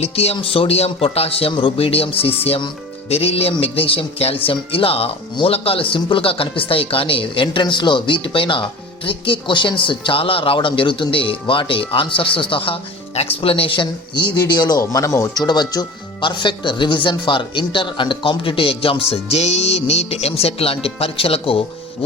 Lithium, sodium, potassium, rubidium, caesium, beryllium, magnesium, calcium ఇలా మూలకాలు సింపుల్గా కనిపిస్తాయి, కానీ ఎంట్రన్స్లో వీటిపైన ట్రిక్కీ క్వశ్చన్స్ చాలా రావడం జరుగుతుంది. వాటి ఆన్సర్స్ సహా ఎక్స్ప్లెనేషన్ ఈ వీడియోలో మనము చూడవచ్చు. Perfect revision for inter and competitive exams, JEE, NEET, EAMCET లాంటి పరీక్షలకు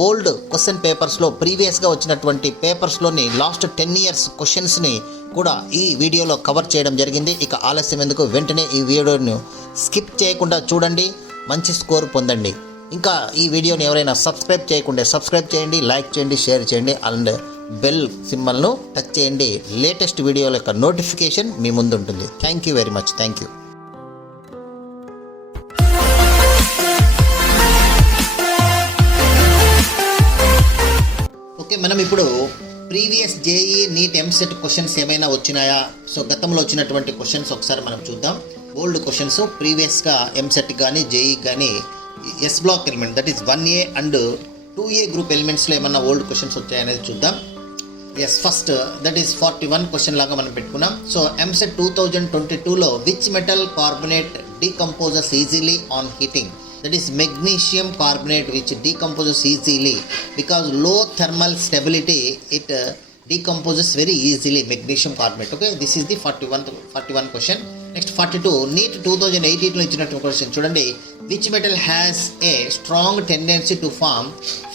ఓల్డ్ క్వశ్చన్ పేపర్స్లో ప్రీవియస్గా వచ్చినటువంటి పేపర్స్లోని లాస్ట్ 10 years క్వశ్చన్స్ని కూడా ఈ వీడియోలో కవర్ చేయడం జరిగింది. ఇక ఆలస్యం ఎందుకు, వెంటనే ఈ వీడియోను స్కిప్ చేయకుండా చూడండి, మంచి స్కోర్ పొందండి. ఇంకా ఈ వీడియోని ఎవరైనా సబ్స్క్రైబ్ చేయకుంటే సబ్స్క్రైబ్ చేయండి, లైక్ చేయండి, షేర్ చేయండి అండ్ బెల్ సింబల్ను టచ్ చేయండి. లేటెస్ట్ వీడియోల యొక్క నోటిఫికేషన్ మీ ముందు ఉంటుంది. Thank you very much. Thank you. Okay, మనం ఇప్పుడు previous JEE, NEET, EAMCET questions ఏమైనా వచ్చినాయా, సో గతంలో వచ్చినటువంటి క్వశ్చన్స్ ఒకసారి మనం చూద్దాం. ఓల్డ్ క్వశ్చన్స్ ప్రీవియస్గా ఎంసెట్ కానీ జేఈ కానీ S block element, that is 1A and 2A group ఎలిమెంట్స్లో ఏమన్నా ఓల్డ్ క్వశ్చన్స్ వచ్చాయనేది చూద్దాం. Yes, first that is 41 question లాగా మనం పెట్టుకున్నాం. సో ఎంసెట్ 2022లో which metal carbonate decomposes easily on heating? That is magnesium carbonate, which decomposes easily because low thermal stability, it decomposes very easily, magnesium carbonate. Okay, this is the 41 question. Next 42, NEET 2018 లో ఇచ్చినటువంటి question చూడండి. Which metal has a strong tendency to form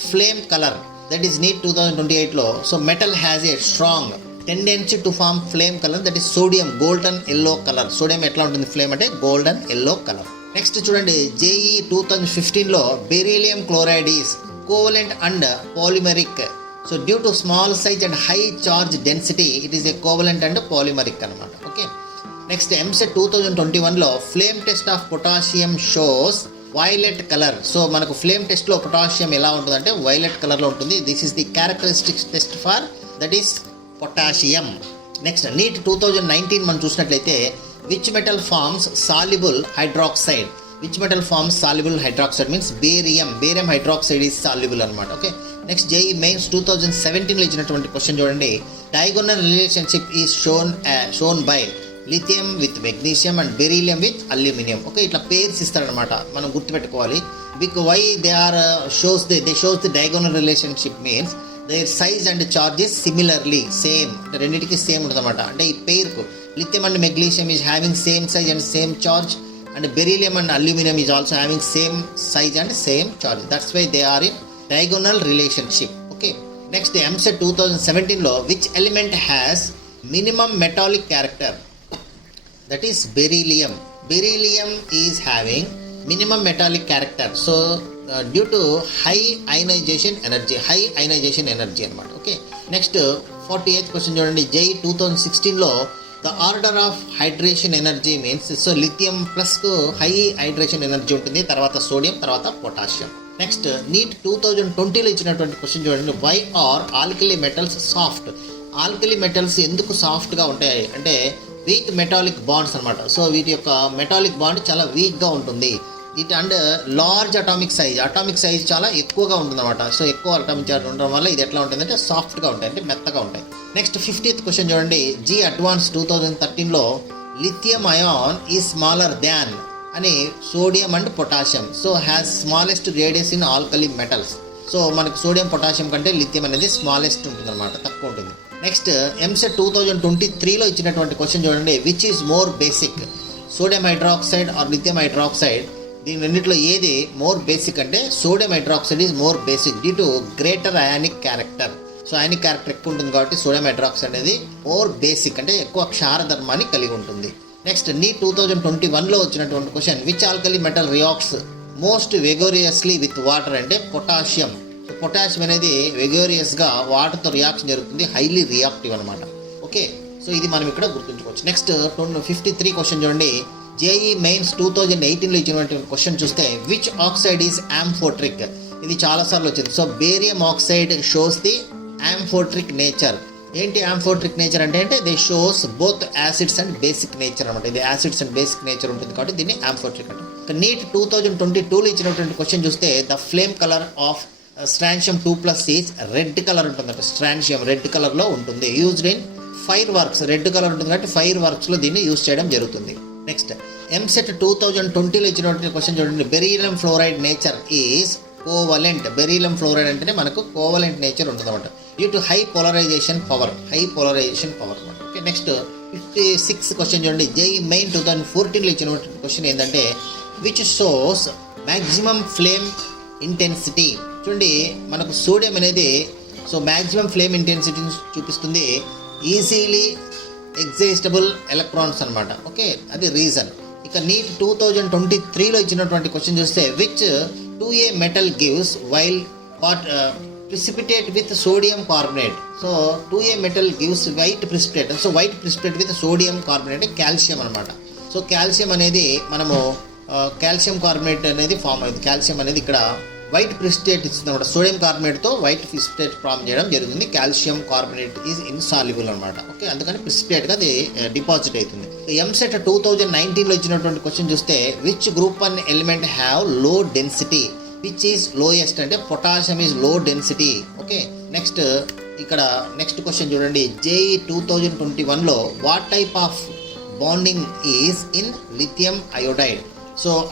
flame color? That is NEET 2028 లో. So metal has a strong tendency to form flame color, that is sodium, golden yellow color. Sodium ఎట్లా ఉంటుంది flame అంటే golden yellow color. Next చూడండి, JEE 2015లో beryllium chloride is covalent and polymeric. So due to small size and high charge density it is a covalent and polymeric అనమాట. Okay, next EAMCET 2021లో flame test of potassium shows violet colour. So మనకు flame టెస్ట్లో potassium ఎలా ఉంటుందంటే violet కలర్లో ఉంటుంది. This is the characteristics test for that is potassium. Next NEET 2019 మనం చూసినట్లయితే which metal forms soluble hydroxide? Which metal forms soluble hydroxide means barium. Barium hydroxide is soluble అనమాట. Okay, next JEE mains 2017లో ఇచ్చినటువంటి question చూడండి. Diagonal relationship is shown by lithium with magnesium and beryllium with aluminium. Okay, ఇట్లా pairs ఇస్తారనమాట, మనం గుర్తుపెట్టుకోవాలి. Because why they are shows the diagonal relationship means their size and charges similarly same, రెండింటికి same ఉంటుంది అనమాట. అంటే ఈ పేరుకు lithium and magnesium is having same size and same charge, and beryllium and aluminum is also having same size and same charge. That's why they are in diagonal relationship. Okay, next MSET 2017 lo which element has minimum metallic character? That is beryllium. Beryllium is having minimum metallic character, so due to high ionization energy అనమాట. Okay, next 48th question చూడండి. JEE 2016లో the order of hydration energy means, so lithium plus high hydration energy ఉంటుంది, తర్వాత sodium, తర్వాత potassium. Next neat 2020లో ఇచ్చినటువంటి question చూడండి. Why are alkali metals soft? Alkali metals ఎందుకు సాఫ్ట్గా ఉంటాయి అంటే వీక్ మెటాలిక్ బాండ్స్ అనమాట. సో వీటి యొక్క మెటాలిక్ బాండ్ చాలా వీక్గా ఉంటుంది. It and large atomic size చాలా ఎక్కువగా ఉంటుంది అనమాట. సో ఎక్కువ అటామిక్ చార్జ్ ఉండడం వల్ల ఇది ఎట్లా ఉంటుందంటే సాఫ్ట్గా ఉంటాయి, అంటే మెత్తగా ఉంటాయి. నెక్స్ట్ 50th క్వశ్చన్ చూడండి. జీ అడ్వాన్స్ 2013లో లిథియం అయాన్ ఈ స్మాలర్ దాన్ అని sodium and potassium. So has smallest radius in alkali metals. So మనకు సోడియం పొటాషియం కంటే లిథియం అనేది స్మాలెస్ట్ ఉంటుంది అనమాట, తక్కువ ఉంటుంది. నెక్స్ట్ ఎంసెట్ 2023లో ఇచ్చినటువంటి క్వశ్చన్ చూడండి. Which is more basic, sodium hydroxide or lithium hydroxide? దీని రెండింటిలో ఏది మోర్ బేసిక్ అంటే sodium hydroxide is more basic due to greater ionic character. So ionic character ఎక్కువ ఉంటుంది కాబట్టి సోడియం హైడ్రాక్సైడ్ అనేది మోర్ బేసిక్ అంటే ఎక్కువ క్షారధర్మాన్ని కలిగి ఉంటుంది. నెక్స్ట్ నీట్ 2021లో వచ్చినటువంటి question. Which alkali metal reacts most vigorously with water అంటే పొటాషియం. సో పొటాషియం అనేది వెగోరియస్గా వాటర్తో రియాక్షన్ జరుగుతుంది, హైలీ రియాక్టివ్ అనమాట. ఓకే, సో ఇది మనం ఇక్కడ గుర్తుంచుకోవచ్చు. నెక్స్ట్ 53 క్వశ్చన్ చూడండి. జేఈ మెయిన్స్ 2018లో ఇచ్చినటువంటి క్వశ్చన్ చూస్తే విచ్ ఆక్సైడ్ ఈజ్ యాంఫోట్రిక్? ఇది చాలాసార్లు వచ్చింది. So barium oxide shows the amphoteric nature. ఏంటి యాంఫోట్రిక్ నేచర్ అంటే they shows both acids and basic nature అనమాట. ఇది యాసిడ్స్ అండ్ బేసిక్ నేచర్ ఉంటుంది కాబట్టి దీన్ని యాంఫోట్రిక్ అంటే. నీట్ 2022లో ఇచ్చినటువంటి క్వశ్చన్ చూస్తే the flame colour of strontium 2+ is red colour ఉంటుందంట. స్ట్రాన్షియం రెడ్ కలర్లో ఉంటుంది. Used in fire works, red colour ఉంటుంది కాబట్టి ఫైర్ వర్క్స్లో దీన్ని యూజ్ చేయడం జరుగుతుంది. నెక్స్ట్ ఎంసెట్ 2020లో ఇచ్చినటువంటి క్వశ్చన్ చూడండి. Beryllium fluoride nature is covalent. Beryllium fluoride అంటేనే మనకు కోవలెంట్ నేచర్ ఉంటుంది అనమాట. Due to high polarization power అనమాట. ఓకే, నెక్స్ట్ 56 క్వశ్చన్ చూడండి. జేఈ మెయిన్ 2014లో ఇచ్చినటువంటి క్వశ్చన్ ఏంటంటే which shows maximum flame intensity. చూడండి, మనకు సోడియం అనేది మ్యాక్సిమం ఫ్లేమ్ ఇంటెన్సిటీని చూపిస్తుంది. ఈజీలీ ఎగ్జైస్టబుల్ ఎలక్ట్రాన్స్ అనమాట. ఓకే, అది రీజన్. ఇక నీట్ 2023లో ఇచ్చినటువంటి క్వశ్చన్ చూస్తే which 2A metal gives white precipitate with sodium carbonate. 2A metal gives white precipitate. White precipitate with sodium carbonate calcium అనమాట. కాల్షియం అనేది మనము కాల్షియం కార్బోనేట్ అనేది ఫామ్ అయింది. కాల్షియం అనేది ఇక్కడ వైట్ ప్రిసిపిటేట్ ఇస్తుంది అనమాట. సోడియం కార్బోనేట్తో వైట్ ప్రిసిపిటేట్ ఫామ్ చేయడం జరుగుతుంది. కాల్షియం కార్బోనేట్ ఈజ్ ఇన్సాల్యుబుల్ అనమాట. ఓకే, అందుకని ప్రిసిపిటేట్గా అది డిపాజిట్ అవుతుంది. ఎంసెట్ 2019లో ఇచ్చినటువంటి క్వశ్చన్ చూస్తే which group 1 element have low density, which is lowest అంటే potassium is low density. Okay, next ఇక్కడ నెక్స్ట్ క్వశ్చన్ చూడండి. జేఈ 2021లో what type of bonding is in lithium iodide.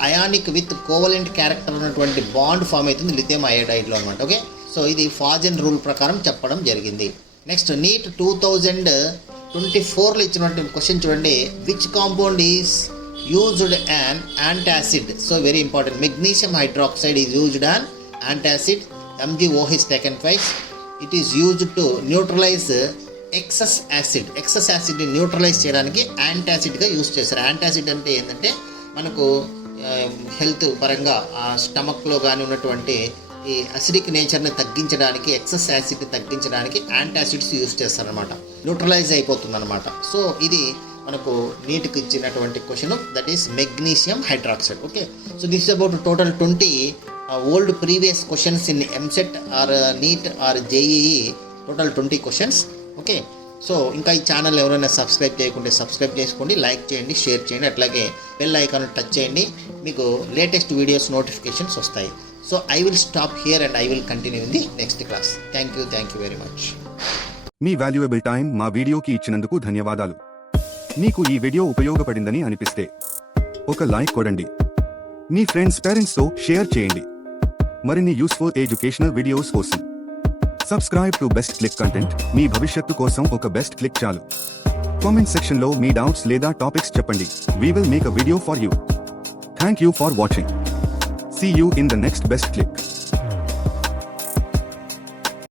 Ionic with covalent character ఉన్నటువంటి bond form అవుతుంది lithium అయోడైడ్లో అనమాట. ఓకే, ఇది ఫాజన్ రూల్ ప్రకారం చెప్పడం జరిగింది. నెక్స్ట్ నీట్ 2024లో ఇచ్చినటువంటి క్వశ్చన్ చూడండి. Which compound is used an antacid. Very important. Magnesium hydroxide is used an antacid. MgOH is taken twice. It is used to neutralize excess acid. Excess acid ని neutralise చేయడానికి యాంటాసిడ్గా use చేస్తారు. Antacid అంటే ఏంటంటే మనకు health పరంగా స్టమక్లో కానీ ఉన్నటువంటి ఈ అసిడిక్ నేచర్ని తగ్గించడానికి, ఎక్సెస్ యాసిడ్ని తగ్గించడానికి యాంటాసిడ్స్ యూజ్ చేస్తారనమాట. న్యూట్రలైజ్ అయిపోతుంది అనమాట. ఇది మనకు నీట్కి ఇచ్చినటువంటి question, that is magnesium hydroxide. Okay, this is about total 20 old previous questions in EAMCET or NEET or JEE, total 20 questions. Okay, ఇంకా ఈ ఛానల్ ఎవరైనా సబ్స్క్రైబ్ చేయకుంటే సబ్స్క్రైబ్ చేసుకోండి, లైక్ చేయండి, షేర్ చేయండి, అట్లాగే బెల్ ఐకాన్ టచ్ చేయండి. మీకు లేటెస్ట్ వీడియోస్ నోటిఫికేషన్స్ వస్తాయి. I will stop here and I will continue in the next class. Thank you very much. Me valuable time మా వీడియోకి ఇచ్చినందుకు ధన్యవాదాలు. మీకు ఈ వీడియో ఉపయోగపడిందని అనిపిస్తే ఒక లైక్ కొడండి, మీ ఫ్రెండ్స్ పేరెంట్స్తో షేర్ చేయండి. మరిన్ని యూస్ఫుల్ ఎడ్యుకేషనల్ వీడియోస్ కోసం subscribe to best click content. మీ భవిష్యత్తు కోసం ఒక బెస్ట్ క్లిక్ చాలు. కామెంట్ సెక్షన్లో మీ డౌట్స్ లేదా టాపిక్స్ చెప్పండి. We will make a video for you. Thank you for watching. See you in the next best click.